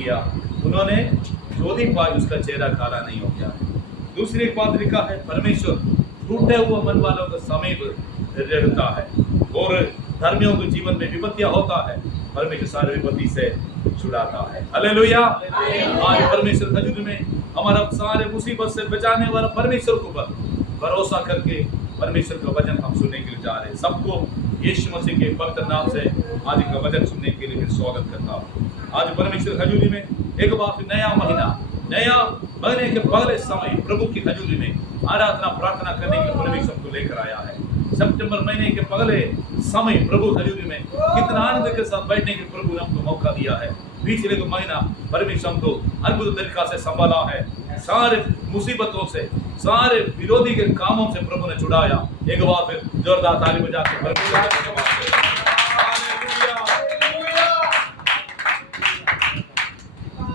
किया, उन्होंने क्रोधी पाई, उसका चेहरा काला नहीं हो गया। दूसरी एक बात लिखा है, परमेश्वर टूटे हुए मन वालों को समीप रहता है, और धर्मियों के जीवन में विपत्तियां होता है, परमेश्वर सारे विपत्ति से छुड़ाता है। हालेलुया। आज परमेश्वर हजूर में हमारा सारे मुसीबत से बचाने वाला परमेश्वर को भरोसा करके परमेश्वर का वचन हम सुनने के लिए जा रहे हैं। सबको यीशु मसीह के पवित्र नाम से आज का वचन सुनने के लिए मैं स्वागत करता हूँ। आज परमेश्वर हजूरी में एक बार नया महीने के पहले समय प्रभु की हजूरी में आराधना प्रार्थना करने के लिए परमेश्वर को लेकर आया है। सितंबर महीने के पहले समय प्रभु हजूरी में कितना आनंद के साथ बैठने के प्रभु ने हमको मौका दिया है। पिछले को महीना परमेश्वर हमको अद्भुत तरीका से संभाला है, सारे मुसीबतों से, सारे विरोधी के कामों से प्रभु ने छुड़ाया। एक बार फिर जोरदार ताली बजा के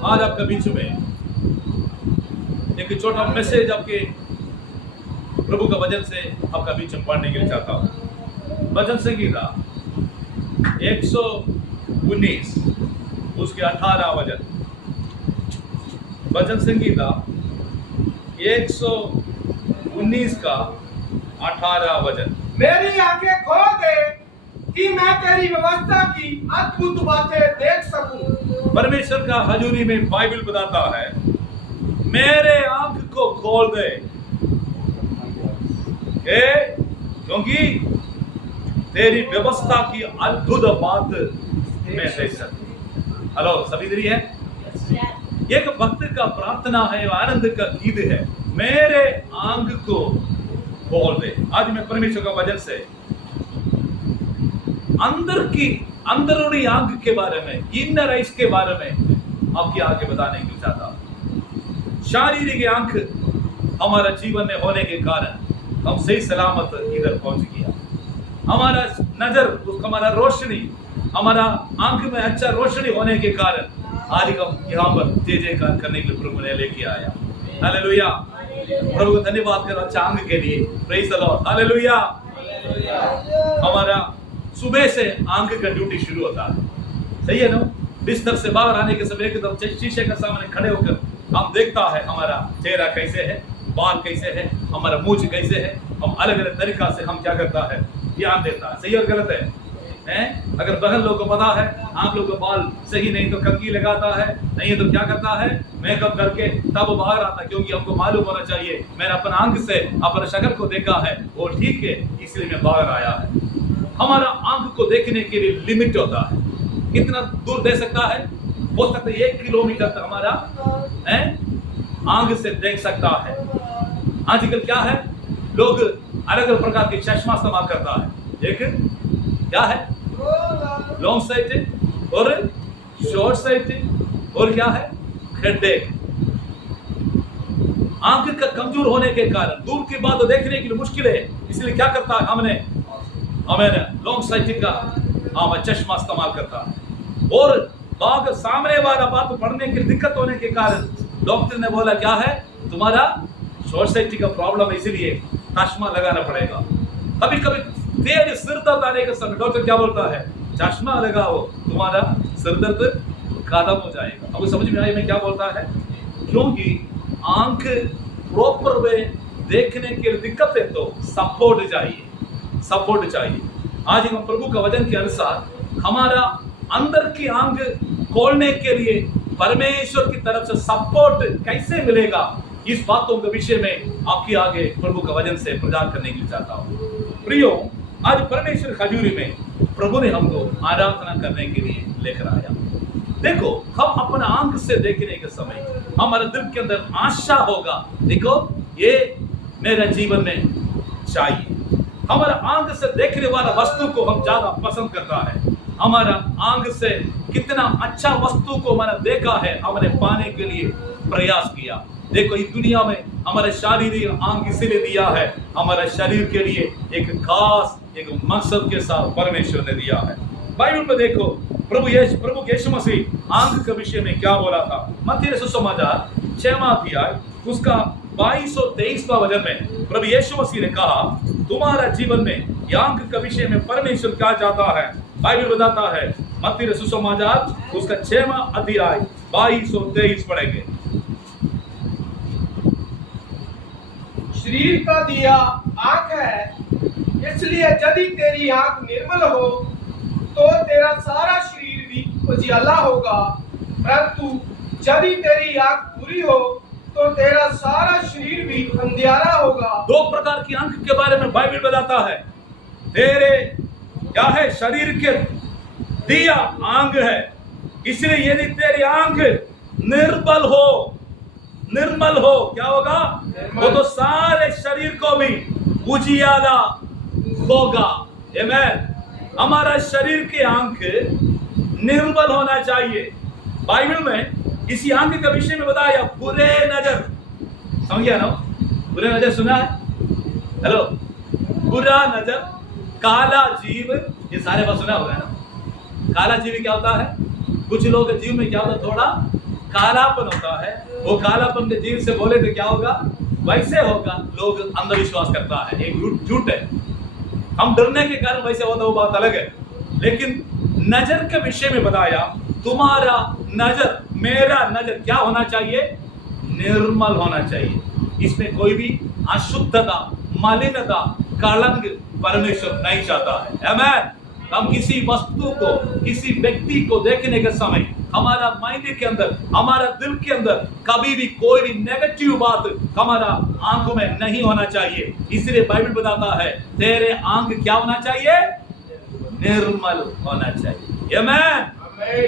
आज आपके बीच में एक छोटा मैसेज आपके प्रभु का वचन से आपका बीच में पढ़ने के लिए चाहता हूँ। वचन संगीता 119 उसके 18 वचन। वचन संगीता 119 का 18 वचन। मेरी आंखें खोल दे कि मैं तेरी व्यवस्था की अद्भुत बातें देख सकूं। परमेश्वर का हजूरी में बाइबल बताता है, मेरे आंख को खोल दे, क्योंकि तेरी व्यवस्था की अद्भुत बात मैं देख सकूं। हेलो, सभी इधर ही है? एक भक्त का प्रार्थना है, आनंद का गीत है, मेरे आंख को खोल दे। आज मैं परमेश्वर का वचन से अंदरूनी आंख के बारे में, इनर आइज के बारे में आपकी आगे बताने के लिए चाहता हूं। शारीरिक आंख हमारा जीवन में होने के कारण हम सही सलामत इधर पहुंच गया। हमारा नजर, हमारा रोशनी, हमारा आंख में अच्छा रोशनी होने के कारण आज हम यहाँ पर जय जयकार करने के लिए प्रभु ने लेके आया। हालेलुया। प्रभु को धन्यवाद कर अच्छा आंख के लिए। Praise the Lord. हालेलुया। हमारा सुबह से आंख का ड्यूटी शुरू होता है, सही है ना? बिस्तर से बाहर आने के समय एकदम शीशे के सामने खड़े होकर हम देखता है हमारा चेहरा कैसे है, बाल कैसे है, हमारा मुंह कैसे है, हम अलग अलग तरीका से हम क्या करता है, ध्यान देता है। सही और गलत है? अगर बहन लोग को पता है आप लोग को बाल सही नहीं तो कंघी लगाता है, नहीं है तो क्या करता है, मेकअप करके तब बाहर आता, क्योंकि हमको मालूम होना चाहिए मैंने अपन आंख से अपने शक्ल को देखा है वो ठीक है, इसलिए मैं बाहर आया है। हमारा आंख को देखने के लिए लिमिट होता है, कितना दूर दे सकता है, हो सकता है 1 किलोमीटर तक हमारा आंख से देख सकता है। आजकल क्या है, लोग अलग अलग प्रकार के चश्मा इस्तेमाल करता है। एक क्या है, लॉन्ग साइटेड और शॉर्ट साइटेड, और क्या है, हेडेक। आंख का कमजोर होने के कारण दूर की बात देखने के लिए मुश्किल है, इसलिए क्या करता है, हमें लॉन्ग साइटेड का चश्मा इस्तेमाल करता है। और बाग सामने वाला बात पढ़ने की दिक्कत होने के कारण डॉक्टर ने बोला क्या है, तुम्हारा शॉर्ट साइटेड का प्रॉब्लम है, इसलिए चश्मा लगाना पड़ेगा। कभी कभी तेज सिर दर्द आने के समय डॉक्टर क्या बोलता है, चश्मा लगाओ, तुम्हारा सिर दर्द खत्म हो जाएगा। आपको समझ में आई मैं क्या बोलता है? क्योंकि आंख प्रॉपर वे देखने के लिए दिक्कत है तो सपोर्ट चाहिए। आज हम प्रभु का वचन के अनुसार हमारा अंदर की आंख खोलने के लिए परमेश्वर की तरफ से सपोर्ट कैसे मिलेगा, इस बातों के विषय में आपकी आगे प्रभु का वचन से प्रचार करने के लिए चाहता हूँ। प्रियो, आज परमेश्वर हजूरी में प्रभु ने हमको आराधना करने के लिए लेकर आया। देखो, हम अपना आंख से देखने के समय हमारे दिल के अंदर आशा होगा, देखो ये मेरे जीवन में चाहिए। हमारा आंख से देखने वाला वस्तु को हम ज्यादा पसंद करता है। हमारा आंख से कितना अच्छा वस्तु को मैंने देखा है, हमने पाने के लिए प्रयास किया। देखो, इस दुनिया में हमारे शारीरिक आंख इसीलिए दिया है, हमारे शरीर के लिए एक खास एक मकसद के साथ परमेश्वर ने दिया है। बाइबल में देखो, प्रभु यीशु मसीह आंख के विषय में क्या बोला था। मत्ती सुसमाचार 6वां अध्याय उसका 22 और 23वां वचन में प्रभु यीशु मसीह ने कहा, तुम्हारा जीवन में आंख के विषय में परमेश्वर क्या चाहता है। बाइबल बताता है मत्ती रसूल समाचार उसका 6वां अध्याय 22 और 23 पढ़ेंगे। शरीर का दिया आंख है, इसलिए यदि तेरी आंख निर्मल हो तो तेरा सारा शरीर भी उजियाला होगा, परंतु यदि तेरी आंख बुरी हो तो तेरा सारा शरीर भी अंधियारा होगा। 2 प्रकार की आंख के बारे में बाइबल बताता है। तेरे क्या है? शरीर के दिया आंख है, इसलिए यदि तेरी आंख निर्मल हो क्या होगा? वो तो सारे शरीर को भी उजियाला होगा। आमीन। हमारा शरीर की आंख निर्मल होना चाहिए। बाइबल में इसी आंख के विषय में बताया बुरे नजर, समझ गया ना? बुरे नजर सुना है? हेलो, बुरा नजर, काला जीव, ये सारे बात सुना होगा ना? काला जीव क्या होता है? कुछ लोगों के जीव में क्या होता है? थोड़ा कालापन होता है। वो कालापन के जीव से बोले तो क्या होगा? वैसे होगा। लोग अंधविश्वास करता है, एक झूठ है। हम डरने के कारण वैसे होता, वो बात अलग है। लेकिन नजर के विषय में बताया, तुम्हारा नजर, मेरा नजर क्या होना चाहिए? निर्मल होना चाहिए। इसमें कोई भी अशुद्धता, मलिनता, कलंक परमेश्वर नहीं चाहता है। आमीन। हम किसी वस्तु को, किसी व्यक्ति को देखने के समय हमारा माइंड के अंदर, हमारा दिल के अंदर कभी भी कोई भी नेगेटिव बात हमारा आंखों में नहीं होना चाहिए। इसलिए बाइबल बताता है तेरे आंख क्या होना चाहिए? निर्मल होना चाहिए। आमीन।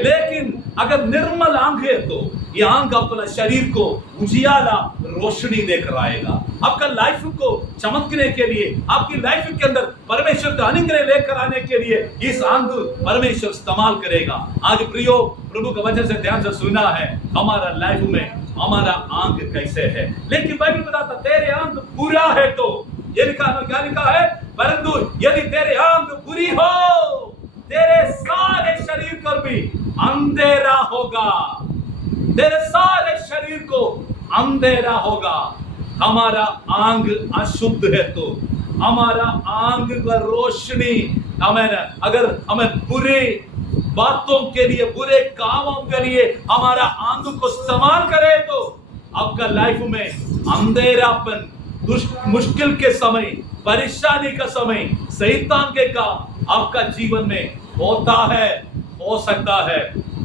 लेकिन अगर निर्मल आंख है तो ये आंख अपना शरीर को उजियाला रोशनी देकर आएगा। आपका लाइफ को चमकने के लिए, आपकी लाइफ के अंदर परमेश्वर का अनुग्रह लेकर आने के लिए इस आंख परमेश्वर इस्तेमाल करेगा। आज प्रियो, प्रभु का वचन से ध्यान से सुना है, हमारा लाइफ में हमारा आंख कैसे है। लेकिन बाइबल बताता तेरे आंख बुरा है तो, ये लिखा है, क्या लिखा है? परंतु यदि तेरे आंख बुरी हो, तेरे सारे शरीर पर भी अंधेरा होगा। तेरे सारे शरीर को अंधेरा होगा। हमारा आंख अशुद्ध है तो, हमारा आंख का रोशनी, हमें अगर हमें बुरे बातों के लिए, बुरे कामों के लिए हमारा आंख को इस्तेमाल करे तो आपका लाइफ में अंधेरापन, मुश्किल के समय, परेशानी का समय, शैतान के काम आपका जीवन में होता है, हो सकता है।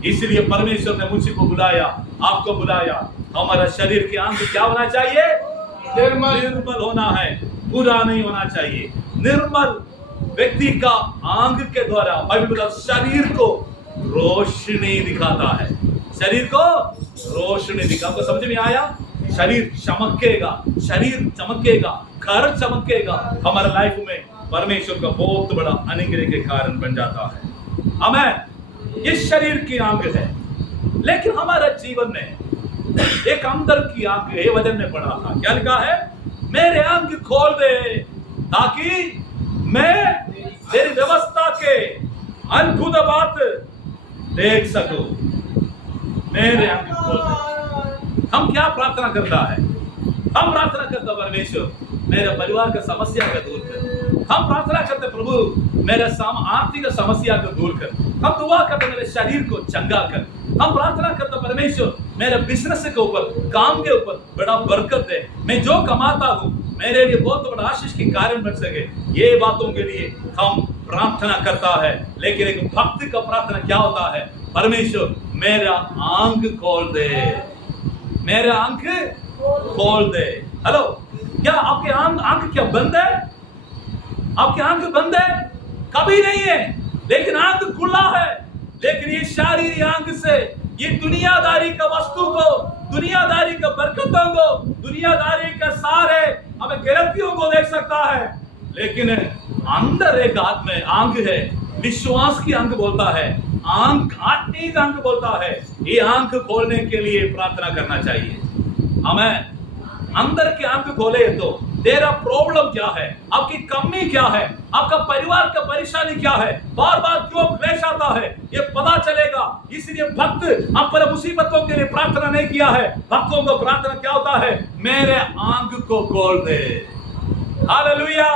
इसलिए परमेश्वर ने मुझे को बुलाया, आपको बुलाया। हमारा शरीर की आंख क्या होना चाहिए? निर्मल होना है, बुरा नहीं होना चाहिए। निर्मल व्यक्ति का आंख के द्वारा बाइबल शरीर को रोशनी दिखाता है। शरीर को रोशनी दिखा, आपको समझ में आया? शरीर चमकेगा, शरीर चमकेगा, घर चमकेगा। हमारे लाइफ में परमेश्वर का बहुत बड़ा अनुग्रह के कारण बन जाता है। हमें इस शरीर की आंख है, लेकिन हमारा जीवन में एक अंदर की आंख है। वचन में पढ़ा था, क्या लिखा है? मेरे आंख खोल दे ताकि मैं तेरी व्यवस्था के अद्भुत बात देख सकूं। मेरे आंख खोल दे। हम क्या प्रार्थना करता है? हम प्रार्थना करता परमेश्वर मेरे परिवार का समस्या को दूर कर। हम प्रार्थना करते प्रभु मेरे आर्थिक समस्या को दूर कर। हम दुआ करते मेरे शरीर को चंगा कर। हम प्रार्थना करते परमेश्वर मेरे बिजनेस के ऊपर, काम के ऊपर बड़ा बरकत दे। मैं जो कमाता हूँ मेरे लिए बहुत बड़ा आशीष के कारण बन सके। ये बातों के लिए हम प्रार्थना करता है। लेकिन एक भक्त का प्रार्थना क्या होता है? परमेश्वर मेरा आंख खोल दे, मेरा आंख खोल दे। हेलो, क्या आपके आंख क्या बंद है? आपकी आंख बंद है? कभी नहीं है, लेकिन आंख खुला है। लेकिन ये शारीरिक आंख से ये दुनियादारी का वस्तु को, दुनियादारी का बरकतों को, दुनियादारी का सारे हमें गलतियों को देख सकता है। लेकिन अंदर एक आंख है, विश्वास की आंख बोलता है, आंख आत्मिक आंख बोलता है। ये आंख खोलने के लिए प्रार्थना करना चाहिए। हमें अंदर की आंख खोले तो तेरा प्रॉब्लम क्या है, आपकी कमी क्या है, आपका परिवार का परेशानी क्या है, बार बार क्यों क्लेश आता है, ये पता चलेगा। इसलिए भक्त अपने मुसीबतों के लिए प्रार्थना नहीं किया है। भक्तों को प्रार्थना क्या होता है? मेरे आंख को खोल दे। हालेलुया।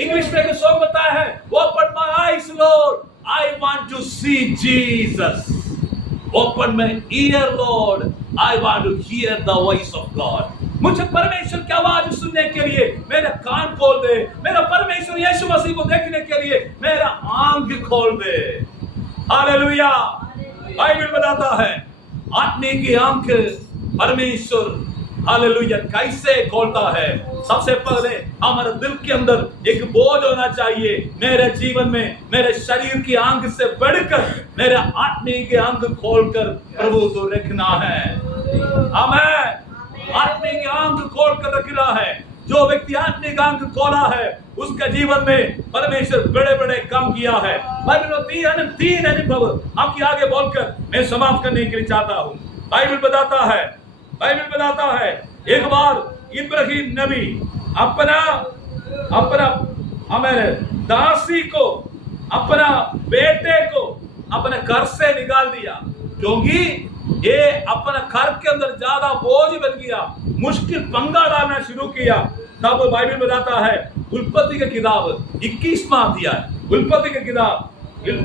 इंग्लिश में एक सॉन्ग बताया है, open my eyes Lord I want to see Jesus. Open my ear, Lord. I want to hear the voice of God. मुझे परमेश्वर की आवाज सुनने के लिए मेरा कान खोल दे। मेरा परमेश्वर यीशु मसीह को देखने के लिए मेरा आंख खोल दे। हालेलुया। बाइबल बताता है आत्मिक की आंख परमेश्वर हालेलुया कैसे खोलता है। सबसे पहले हमारे दिल के अंदर एक बोझ होना चाहिए, मेरे जीवन में मेरे शरीर की आंख से बढ़कर मेरे आत्मिक की आंख खोलकर प्रभु को रखना है। आमीन। आत्मिक की आंख खोलकर रखना है। जो व्यक्ति आत्मिक आंख खोला है उसके जीवन में परमेश्वर बड़े बड़े काम किया है। बाइबल तीन अनुभव आपके आगे बोलकर मैं समाप्त करने के लिए चाहता हूँ। बाइबल बताता है एक बार इब्राहिम नबी अपना हमारे दासी को अपना बेटे को अपने घर से निकाल दिया, क्योंकि ये अपना घर के अंदर ज्यादा बोझ बन गया, मुश्किल पंगा डालना शुरू किया। तब बाइबल बताता है उत्पत्ति की किताब 21वां अध्याय, उत्पत्ति की किताब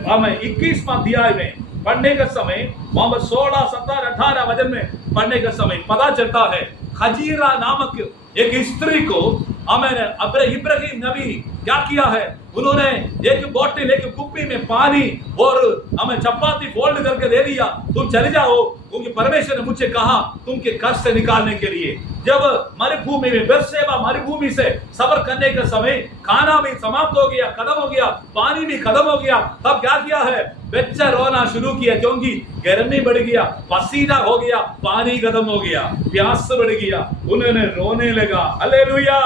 हमें 21वां अध्याय में पढ़ने का समय वहां पर 16, 17, 18 वचन में पढ़ने का समय पता चलता है हजीरा नामक एक स्त्री को इब्राहिम नबी क्या किया है, उन्होंने एक बोतल एक कुप्पी में पानी और हमें चपाती फोल्ड करके दे दिया, तुम चले जाओ, क्योंकि परमेश्वर ने मुझे कहा तुमके कष्ट से निकालने के लिए। जब मरुभूमि में बेरशेबा मरुभूमि से सफर करने का समय खाना भी समाप्त हो गया, खत्म हो गया, पानी भी खत्म हो गया, तब क्या किया है, बच्चा रोना शुरू किया, क्योंकि गर्मी बढ़ गया, पसीना हो गया, पानी खत्म हो गया, प्यास बढ़ गया, उन्होंने रोने लगा। हालेलुया।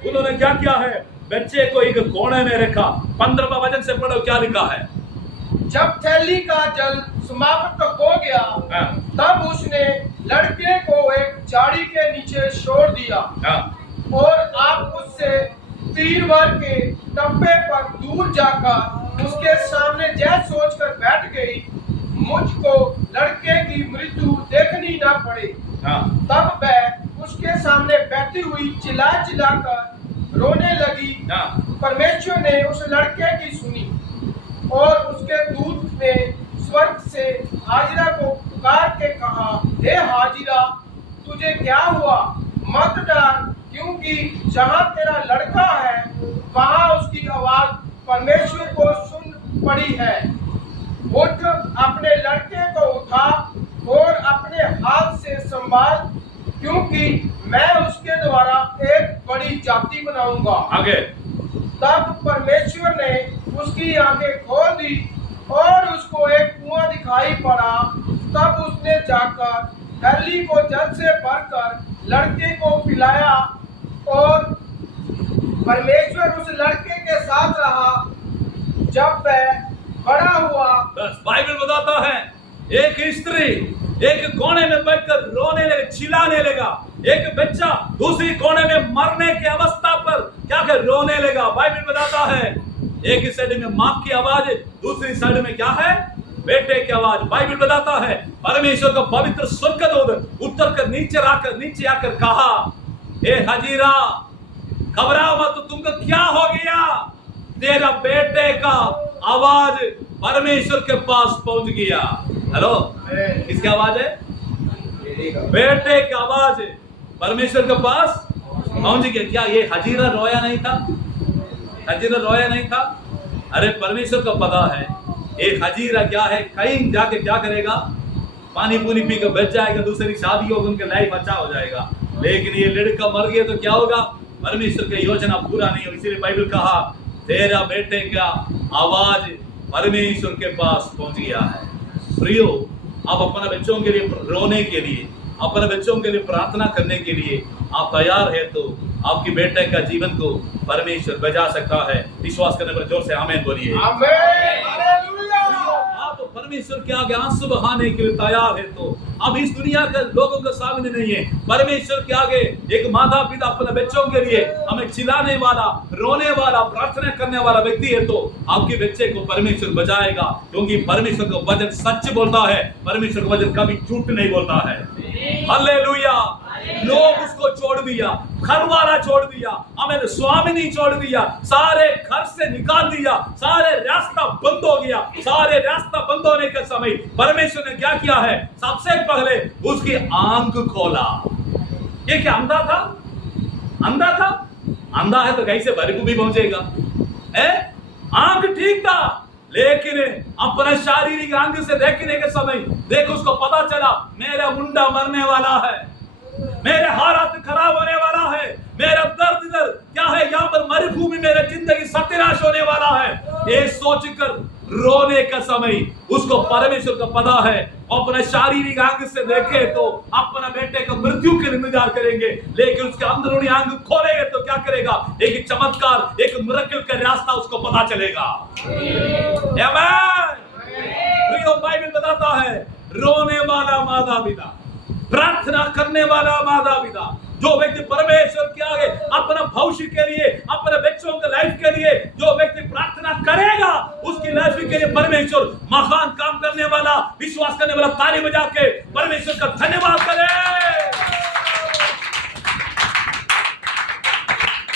उन्होंने क्या किया है, बच्चे को एक कोने में रखा। 15वां वचन से पढ़ो क्या लिखा है। जब थैली का जल समाप्त हो गया तब उसने लड़के को एक झाड़ी के नीचे छोड़ दिया और आप उससे तीरवर के टप्पे पर दूर जाकर उसके सामने जय सोचकर बैठ गई, मुझको लड़के की मृत्यु देखनी ना पड़े। तब वह उसके सामने बैठी हुई चिल्ला कर रोने लगी। परमेश्वर ने उस लड़के की सुनी और उसके दूत ने स्वर्ग से हाजिरा को पुकार के कहा, हे हाजिरा, तुझे क्या हुआ, मत डर, क्योंकि जहाँ तेरा लड़का है वहाँ उसकी आवाज परमेश्वर को सुन पड़ी है। उठ, अपने लड़के को उठा और अपने हाथ से संभाल, क्योंकि मैं उसके द्वारा एक बड़ी जाति बनाऊंगा। आगे। तब परमेश्वर ने उसकी आंखें खोल दी और उसको एक कुआं दिखाई पड़ा। तब उसने जाकर थैली को जल से भरकर लड़के को पिलाया और परमेश्वर उस लड़के के साथ रहा जब वह बड़ा हुआ। बस बाइबल बताता है एक स्त्री एक कोने में बैठकर रोने लगे, चिल्लाने लगा, एक बच्चा दूसरी कोने में मरने की अवस्था पर क्या कर रोने लगा। बाइबल बताता है एक साइड में माँ की आवाज, दूसरी साइड में क्या है, बेटे की आवाज। बाइबल बताता है परमेश्वर का पवित्र स्वर्गदूत उतर कर नीचे आकर कहा, हे हाजिरा, घबराओ मत, तुमको क्या हो गया, तेरा बेटे का आवाज परमेश्वर के पास पहुंच गया। हेलो, किसकी आवाज है, बेटे की आवाज परमेश्वर के पास पहुंच गया। क्या ये हाजिरा रोया नहीं था, हाजिरा रोया नहीं था? अरे परमेश्वर को पता है एक हाजिरा क्या है, कहीं जाके क्या करेगा, पानी पूनी पी कर बच जाएगा, दूसरी शादी होगी, उनका लाइफ अच्छा हो जाएगा। लेकिन ये लड़का मर गया तो क्या होगा, परमेश्वर की योजना पूरा नहीं हो। इसीलिए बाइबल कहा तेरा बेटे का आवाज परमेश्वर के पास पहुंच गया है। प्रियो, आप अपने बच्चों के लिए रोने के लिए, अपने बच्चों के लिए प्रार्थना करने के लिए आप तैयार है तो आपकी बेटे का जीवन को परमेश्वर बचा सकता है। विश्वास करने पर जोर से आमीन बोलिए। आमीन, हालेलुया। आप परमेश्वर के आगे आंसू बहाने के लिए तैयार है तो अब इस दुनिया के लोगों के सामने नहीं है, परमेश्वर के आगे एक माता पिता अपने बच्चों के लिए हमें चिल्लाने वाला, रोने वाला, प्रार्थना करने वाला व्यक्ति है तो आपके बच्चे को परमेश्वर बचाएगा, क्योंकि परमेश्वर का वचन सच बोलता है, परमेश्वर का वचन कभी झूठ नहीं बोलता है। हालेलुया। लोग उसको छोड़ दिया, घरवाला छोड़ दिया, हमें स्वामिनी छोड़ दिया, सारे घर से निकाल दिया, सारे रास्ता बंद हो गया। सारे रास्ता बंद होने के समय परमेश्वर ने क्या किया है? सबसे पहले उसकी आंख खोला। ये क्या अंधा था? अंधा था? अंधा है तो कैसे बरगुबी पहुंचेगा? आंख ठीक था, लेकिन अपना शारीरिक आंख से देखने के समय देखो उसको पता चला मेरा मुंडा मरने वाला है, मेरे हालात खराब होने वाला है, मेरा दर्द इधर क्या है, यहाँ पर मरुभूमि मेरा जिंदगी सत्यानाश होने वाला है। ये सोचकर रोने का समय उसको परमेश्वर का पता है। अपना शारीरिक आंख से देखे तो अपना बेटे को मृत्यु के इंतजार करेंगे, लेकिन उसके अंदरूनी आंख खोलेंगे तो क्या करेगा? एक चमत्कार, एक मिरेकल का रास्ता उसको पता चलेगा। आमीन। प्रियो, बाइबल बताता है रोने वाला माता पिता, प्रार्थना करने वाला माता पिता, जो व्यक्ति परमेश्वर के आगे अपना भविष्य के लिए, अपने बच्चों के लाइफ के लिए जो व्यक्ति प्रार्थना करेगा, उसकी लाइफ के लिए परमेश्वर महान काम करने वाला, विश्वास करने वाला ताली बजा के परमेश्वर का धन्यवाद करें।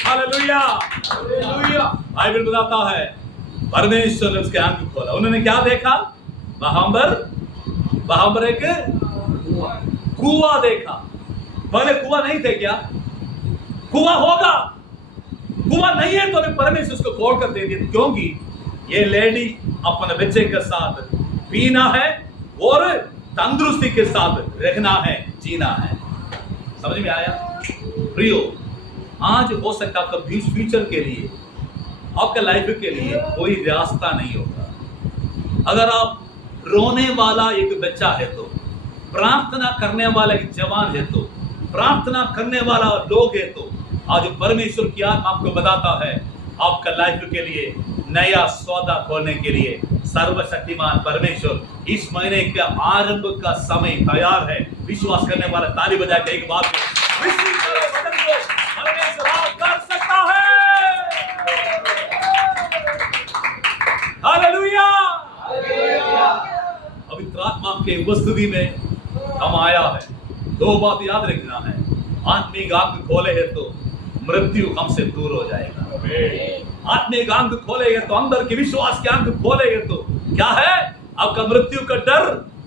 Hallelujah, hallelujah. बाइबल बताता है परमेश्वर ने उसके आंख खोला। उन्होंने क्या देखा? वहां एक कुआं देखा। पहले कुआं नहीं थे क्या? कुआं होगा, कुआं नहीं है तो भी परमेश्वर उसको खोल कर दे दिया, क्योंकि ये लेडी अपने बच्चे के साथ पीना है और तंदुरुस्ती के साथ रहना है, जीना है। समझ में आया? प्रियो, आज हो सकता है आपका फ्यूचर के लिए, आपके लाइफ के लिए कोई रास्ता नहीं होगा। अगर आप रोने वाला एक बच्चा है तो, प्रार्थना करने वाला एक जवान है तो, प्रार्थना करने वाला लोग है तो, आज परमेश्वर की आत्मा आपको बताता है आपका लाइफ के लिए नया सौदा खोलने के लिए सर्वशक्तिमान परमेश्वर इस महीने के आरंभ का समय तैयार है। विश्वास करने वाला ताली बजा के एक बात रिसीव करो, वचन को परमेश्वर आप कर सकता है। Hallelujah, hallelujah. पवित्र आत्मा के उपस्थिति में हम आया है। दो बात याद रखना है, आत्मिक आंख खोले है तो मृत्यु हमसे दूर हो जाएगा। आत्मिक आंख खोलेगा तो, अंदर की विश्वास की आंख खोलेगा तो क्या है? आपका मृत्यु का डर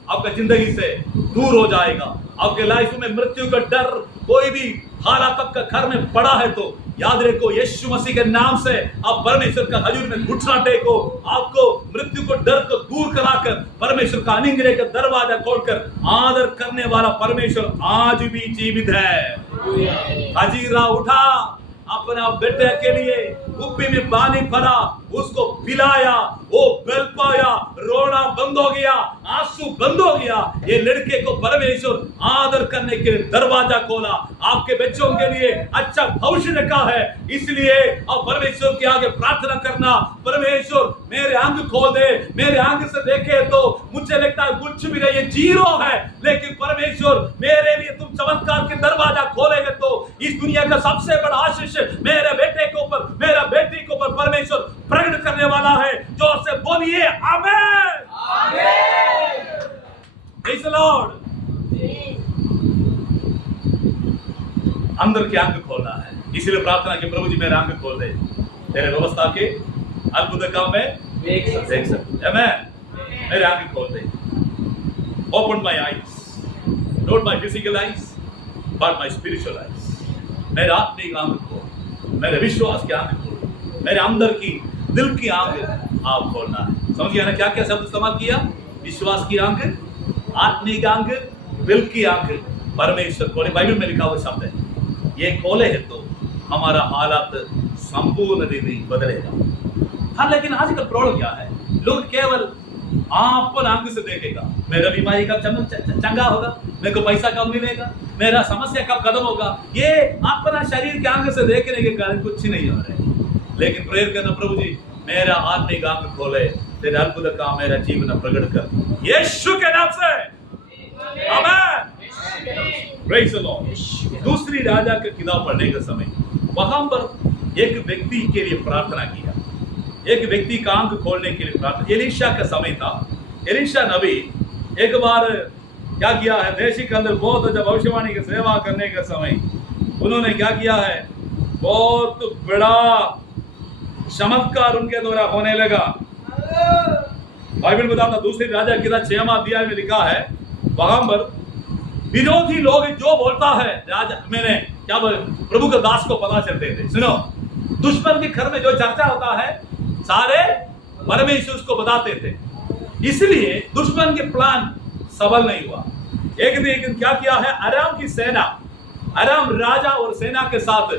आपका जिंदगी से दूर हो जाएगा। आपके लाइफ में मृत्यु का डर कोई भी हालात आपका घर में पड़ा है तो याद रखो, यीशु मसीह के नाम से आप परमेश्वर का हजूर में घुटना टेको। आपको मृत्यु को डर को दूर कराकर परमेश्वर का अनुग्रह का दरवाजा खोलकर आदर करने वाला परमेश्वर आज भी जीवित है। हजीरा उठा, अपना बेटे के लिए कुप्पी में पानी भरा, उसको पिलाया, वो बल पाया, रोना बंद हो गया, आंसू बंद हो गया। ये लड़के को परमेश्वर आदर करने के लिए दरवाजा खोला, आपके बच्चों के लिए अच्छा भविष्य रखा है। इसलिए अब परमेश्वर के आगे प्रार्थना करना, परमेश्वर मेरे आंख खोल दे। मेरे आंख से देखे तो मुझे लगता है कुछ भी नहीं, ये जीरो है, लेकिन परमेश्वर मेरे लिए तुम चमत्कार के दरवाजा खोलेगे तो इस दुनिया का सबसे बड़ा आशीष मेरे बेटे के ऊपर, मेरा बेटी के ऊपर परमेश्वर प्रकट करने वाला है। जोर से बोलिए आमीन, आमीन। Praise the Lord. अंदर की आंख खोलना है, इसलिए प्रार्थना की प्रभु जी मेरे आंख खोल दे, तेरे व्यवस्था के अद्भुत काम में देख सकते। आमीन। मेरे आंख खोल दे। Open my eyes, not my physical eyes but my spiritual eyes. मेरे आत्मिक आंख खोल, मेरे विश्वास की आंख खोल, मेरे अंदर की दिल की आंख आप खोलना है। समझ गया ना क्या क्या शब्द इस्तेमाल किया? विश्वास की आंख, आत्मिक आंख, दिल की आंख परमेश्वर खोले। बाइबल में लिखा हुआ शब्द है, ये खोले है तो हमारा हालात संपूर्ण रीति बदलेगा। हाँ, लेकिन आजकल प्रॉब्लम क्या है? लोग केवल अपन आंख से देखेगा, मेरा बीमारी कब चंगा होगा, मेरे को पैसा कब मिलेगा, मेरा समस्या कब खत्म होगा। ये अपना शरीर के आंख से देखने के कारण कुछ नहीं हो रहा है। लेकिन प्रेयर करना, प्रभु जी मेरा आत्मिक आंख खोले, तेरे अद्भुत काम मेरा जीवन प्रकट कर, यीशु के नाम से आमीन। Praise the Lord. दूसरी राजा की किताब पढ़ने के समय वहां पर एक व्यक्ति के लिए प्रार्थना किया, एक व्यक्ति का आंख खोलने के लिए प्रार्थना। एलीशा का समय था। एलीशा नबी एक बार क्या किया है, देश के अंदर बहुत अच्छा भविष्यवाणी की सेवा करने के समय उन्होंने क्या किया है, बहुत बड़ा चमत्कार उनके द्वारा होने लगा। बाइबल बताता दूसरी राजा किताब 6वां अध्याय में लिखा है, वहां पर विरोधी लोग जो बोलता है राजा मैंने क्या बोले, प्रभु के दास को पता चलते थे। सुनो, दुश्मन के घर में जो चर्चा होता है सारे परमेश्वर उसको बताते थे, इसलिए दुश्मन के प्लान सफल नहीं हुआ। एक दिन क्या किया है, अराम की सेना, अराम राजा और सेना के साथ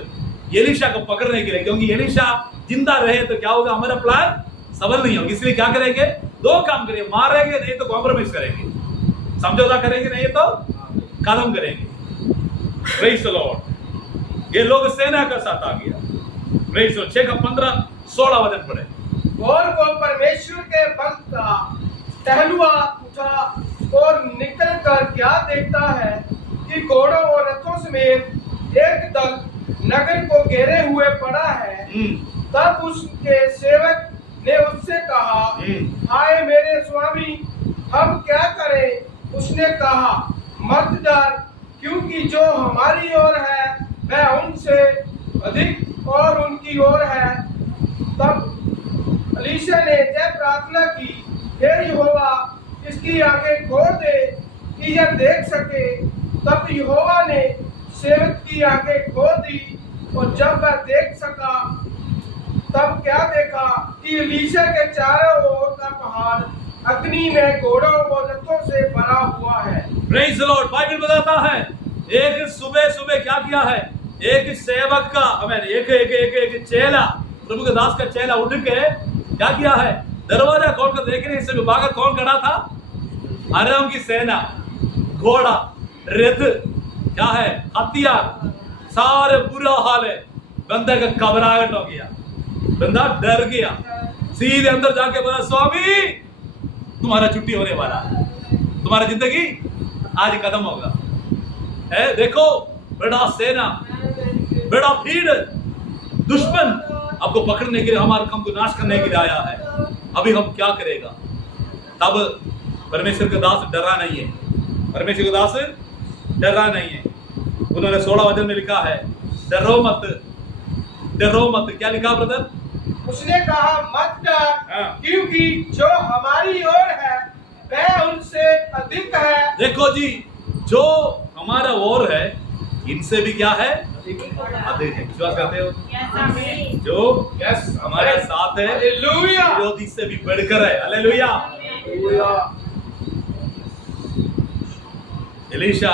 एलीशा को पकड़ने के लिए, क्योंकि एलीशा जिंदा रहे तो क्या होगा, हमारा प्लान सफल नहीं होगा, इसलिए क्या करेंगे, दो काम करेंगे, मारेंगे नहीं तो कॉम्प्रोमाइज करेंगे, समझौता करेंगे नहीं तो कदम करेंगे। Praise the Lord. ये लोग सेना का साथ आ गया। Praise the Lord. 6:15-16 वचन पढ़े। और वो परमेश्वर के भक्त का टहलुआ उठा और निकल कर क्या देखता है कि घोड़ों और रथों समेत एक दल नगर को घेरे हुए पड़ा है। तब उसके सेवक ने उससे कहा, हाय मेरे स्वामी, हम क्या करें? उसने कहा, मत डर, क्योंकि जो हमारी ओर है वह उनसे अधिक और उनकी ओर है। तब एलीशा ने जय प्रार्थना की, हे यहोवा, इसकी आंखें खोल दे कि यह देख सके। तब यहोवा ने सेवक की आंखें खोल दी, और जब वह देख सका तब क्या देखा कि एलीशा के चारों ओर का पहाड़ अग्नि में घोड़ों और रथों से भरा हुआ है। Praise the Lord. बाइबल बताता है, एक सुबह सुबह क्या किया है, एक सेवक का एक चेला, प्रभु के दास का चेला उठ के क्या किया है, दरवाजा खोलकर देख रहे, इससे बाहर कौन खड़ा था, अराम की सेना, घोड़ा, रथ, क्या है, हथियार, सारे बुरा हाल है। बंदे का घबराहट हो गया, बंदा डर गया, सीधे अंदर जाके बोला, स्वामी तुम्हारा छुट्टी होने वाला है, तुम्हारा जिंदगी आज खत्म होगा। देखो बड़ा सेना, बड़ा भीड़, दुश्मन आपको पकड़ने के लिए, हमारे काम को नाश करने के लिए आया है, अभी हम क्या करेगा। तब परमेश्वर का दास डरा नहीं है, परमेश्वर का दास डरा नहीं है। उन्होंने 16 वचन में लिखा है, डरो मत, डरो मत। क्या लिखा ब्रदर? उसने कहा, मत डर, क्योंकि जो हमारी ओर है वह उनसे अधिक है। देखो जी, जो हमारा ओर है इनसे भी क्या है, अधिक है। विश्वास करते हो? जो हमारे साथ है हालेलुया, विरोधी से भी बढ़कर है। हालेलुया। एलीशा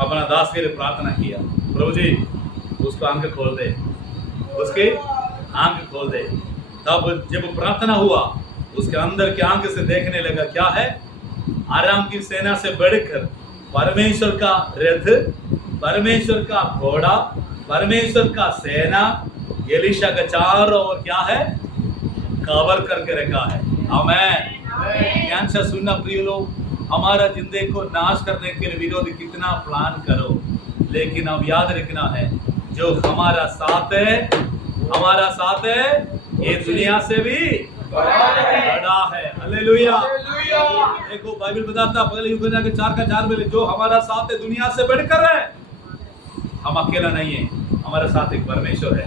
अपना दास के लिए प्रार्थना किया, प्रभु जी उसको आंख खोल दे, उसके आंख खोल दे। तब जब प्रार्थना हुआ, उसके अंदर के आंख से देखने लगा, क्या है, आराम की सेना से बढ़कर परमेश्वर का रथ, परमेश्वर का घोड़ा, परमेश्वर का सेना एलीशा का चारों ओर क्या है, कवर करके रखा है। आमीन। ध्यान से सुनना प्रिय लोग, हमारा जिंदगी को नाश करने के लिए विरोधी कितना प्लान करो, लेकिन अब याद रखना है, जो हमारा साथ है, हमारा साथ है, ये दुनिया से भी बड़ा है। हालेलुया। देखो बाइबल बताता पहले यूहन्ना के 4:4 में, जो हमारा साथ है दुनिया से बढ़कर है। हम अकेला नहीं है, हमारे साथ एक परमेश्वर है।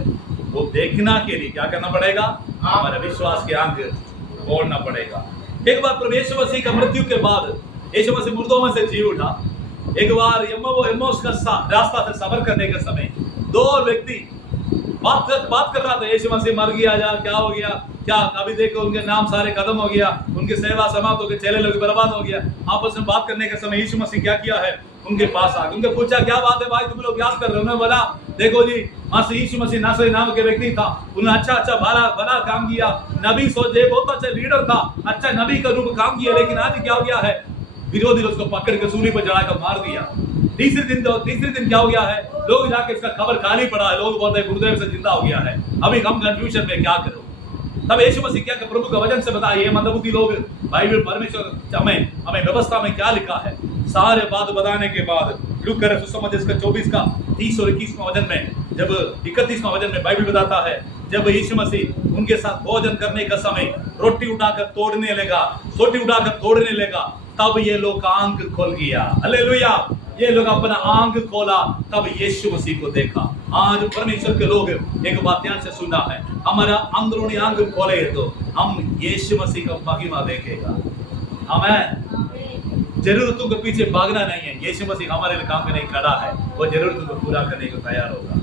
वो देखना के लिए क्या करना पड़ेगा, हमारे विश्वास की आंख खोलना पड़ेगा। एक बार प्रभु यीशु मसीह का मृत्यु के बाद यीशु मसीह मुर्दों में से जी उठा। एक बार एम्माउस का रास्ता से सफर करने के समय दो व्यक्ति बात कर रहा था, यीशु मसीह मर गया या क्या हो गया, क्या अभी देखो उनके नाम सारे खत्म हो गया, उनकी सेवा समाप्त हो गई, चेले लोग बर्बाद हो गया। आपस में बात करने के समय यीशु मसीह क्या किया है, उनके पास आ उनके पूछा, क्या बात है भाई, तुम लोग याद कर रहे हो? उन्होंने बोला, देखो जी, मसीह यीशु मसीह नासरी नाम के व्यक्ति था, उन्होंने अच्छा भला काम किया, नबी सोचे बहुत अच्छा लीडर था, अच्छा नबी का रूप काम किया, लेकिन आज क्या हो गया है, विरोधी उसको पकड़ के सूली पर चढ़ाकर मार दिया। तीसरे दिन क्या हो गया है, लोग जाके इसका खबर खाली पड़ा है, लोग बोलते हैं गुरुदेव से जिंदा हो गया है। अभी हम कंफ्यूजन में क्या करो। तब यीशु मसीह क्या प्रभु का वचन से बताया, ये मंदबुद्धि लोग, बाइबल परमेश्वर हमें व्यवस्था में क्या लिखा है, सारे बात बताने के बाद लूक कर सुसमाचार इसका 24 का 30 और 21वां वचन में, जब 31वां वचन में बाइबल बताता है, जब यीशु मसीह उनके साथ भोजन करने का समय रोटी उठाकर तोड़ने लगा, तब ये लोग का आंख खोल गया। हालेलुया। ये लोग अपना आंख खोला, तब यीशु मसीह को देखा। आज परमेश्वर के लोग एक बात ध्यान से सुनना है, हमारा अंदरूनी आंख खोले तो हम यीशु मसीह का महिमा देखेगा। आमीन। जरूरतों के पीछे भागना नहीं है, यीशु मसीह हमारे लिए काम करने खड़ा है, वो जरूरतों को पूरा करने को तैयार होगा।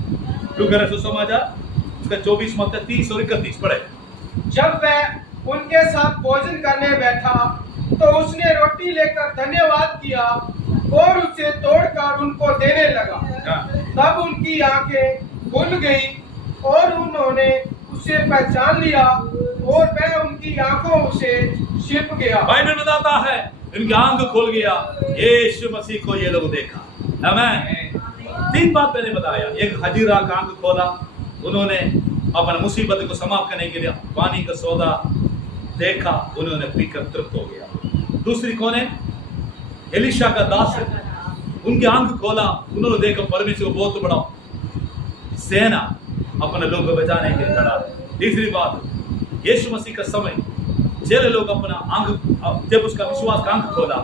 लूका रसूल सुसमाचार उसका 24 मत्ती 30 और 31 पढ़े। जब वह उनके साथ भोजन करने बैठा तो उसने रोटी लेकर धन्यवाद किया और उसे तोड़कर उनको देने लगा। तब उनकी आंखें खुल गई और उन्होंने उसे पहचान लिया और वह उनकी आंखों से छिप गया। बाइबल बताता है इनकी आंख खुल गया, यीशु मसीह को ये लोग देखा। आमीन। 3 बात मैंने बताया, एक हजीरा का आंख खोला, उन्होंने अपना मुसीबत को समाप्त करने के लिए पानी का सौदा देखा, उन्होंने पीकर तृप्त हो गया। दूसरी कौन है? एलिशा का दास, उनकी आंख खोला, उन्होंने देखा परमेश्वर को बहुत बड़ा सेना अपने लोगों को बचाने के लिए खड़ा है। तीसरी बात, यीशु मसीह का समय जेल लोग अपना आंख, जब उसका विश्वास का आंख खोला,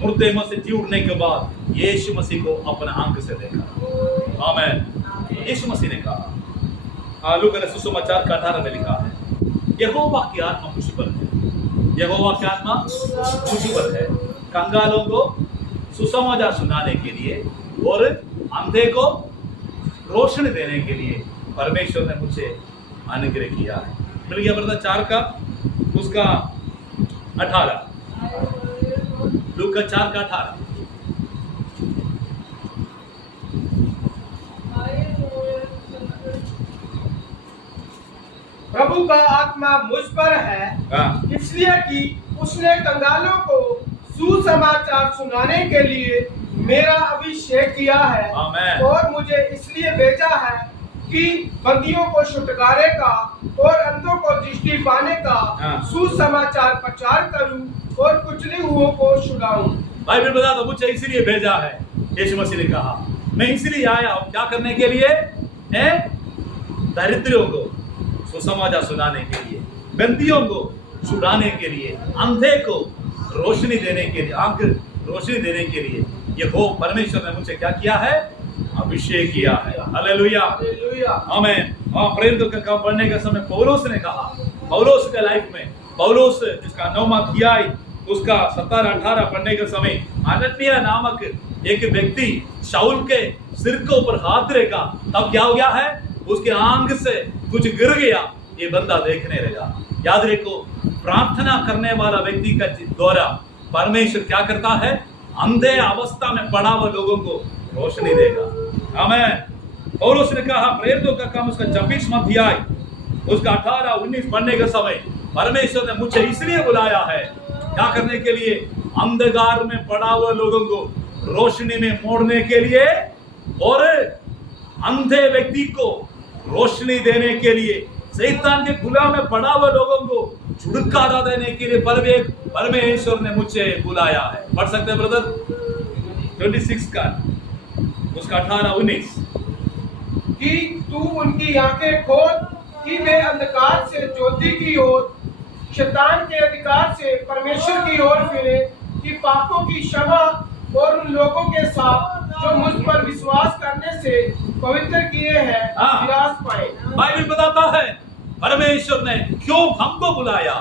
मुर्दे में से जी उठने के बाद यीशु मसीह को अपना आंख से देखा। आमीन। यीशु मसीह ने कहा, लूका रसूल सुसमाचार का 18 में लिखा है, यहोवा की आत्मा मुझ पर है, यहोवा की आत्मा मुझ पर है, कंगालों को सुसमाचार सुनाने के लिए और अंधे को रोशनी देने के लिए परमेश्वर ने मुझे अनुग्रह किया है। मिल गया ब्रदर 4 का उसका 18, लूका 4 का 18। प्रभु का आत्मा मुझ पर है, इसलिए कि उसने कंगालों को सुसमाचार सुनाने के लिए मेरा अभिषेक किया है। आमीन। और मुझे इसलिए भेजा है कि बंदियों को छुटकारे का और अंधों को दृष्टि पाने का सुसमाचार प्रचार करूं और कुचले हुओं को छुड़ाऊं। बाइबल बताता मुझे इसलिए भेजा है, यीशु मसीह ने कहा मैं इसलिए आया हूं, क्या करने के लिए? दरिद्रों को सुसमाचार सुनाने के लिए, बंदियों को छुड़ाने के लिए, अंधे को रोशनी देने के लिए, आंख रोशनी देने के लिए ये हो परमेश्वर ने मुझे क्या किया है? अभिषेक किया है। हालेलुया। आमीन। प्रेरितों का काम पढ़ने के समय पौलुस ने कहा, पौलुस के लाइफ में, पौलुस जिसका 9वां अध्याय उसका 17-18 पढ़ने के समय अननिया नामक एक व्यक्ति शाऊल के सिर के ऊपर हाथ रखा, तब क्या हो गया है? उसके आंख से कुछ गिर गया, ये बंदा देखने लगा। याद रखो, प्रार्थना करने वाला व्यक्ति का द्वारा परमेश्वर क्या करता है? अंधे अवस्था में पड़ा हुआ लोगों को रोशनी देगा। आमीन। पौलुस ने कहा, प्रेरितों का काम उसका 26वां अध्याय उसका 18-19 पढ़ने के समय परमेश्वर ने मुझे इसलिए बुलाया है, क्या करने के लिए? अंधकार में पड़ा हुआ लोगों को रोशनी में मोड़ने के लिए और अंधे व्यक्ति को रोशनी देने के लिए, शैतान के गुलाम में पड़ा हुआ लोगों को छुटकारा देने के लिए परमेश्वर ने मुझे बुलाया है। पढ़ सकते हैं ब्रदर 26 का उसका 18-19 कि तू उनकी आंखें खोल कि वे अंधकार से ज्योति की ओर, शैतान के अधिकार से परमेश्वर की ओर फिरे, कि पापों की क्षमा और उन लोगों के साथ जो मुझ पर विश्वास करने से पवित्र किए हैं विरास पाए। बाइबल बताता है परमेश्वर ने क्यों हमको बुलाया।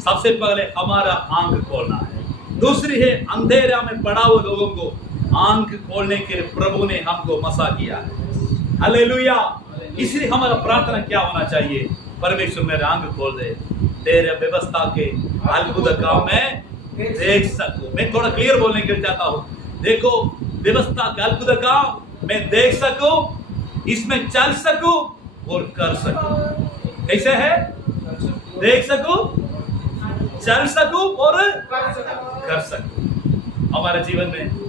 सबसे पहले हमारा आंख खोलना है, दूसरी है अंधेरा में पड़ा हुए लोगों को आंख खोलने के लिए प्रभु ने हमको मसा किया है। हालेलुया। इसलिए हमारा प्रार्थना क्या होना चाहिए? परमेश्वर मेरे आंख खोल दे, तेरे व्यवस्था के अद्भुत काम में देख सकूं। मैं थोड़ा क्लियर बोलने के लिए चाहता हूँ, देखो व्यवस्था का अद्भुत काम मैं देख सकूं, इसमें चल सकूं और कर सकूं। कैसे है? देख सकूं, चल सकूं और कर सकूं। हमारे जीवन में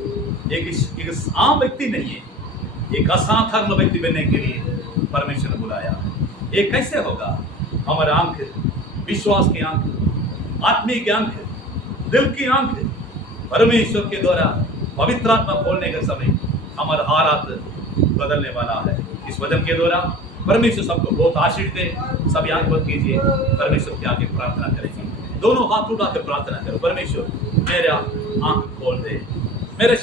एक आम व्यक्ति नहीं है, एक असाधारण व्यक्ति बनने के लिए परमेश्वर ने बुलाया। ये कैसे होगा? हमारा आंख, विश्वास की आंख, आत्मिक आंख, दिल की आंख परमेश्वर के द्वारा पवित्र आत्मा खोलने के समय हमारा हालात बदलने वाला है। इस वचन के द्वारा परमेश्वर सबको बहुत आशीष दे। सभी आंख बंद कीजिए, परमेश्वर के आगे प्रार्थना करेंगे। दोनों हाथ उठा कर प्रार्थना करो। परमेश्वर मेरा आंख खोल दे, मेरे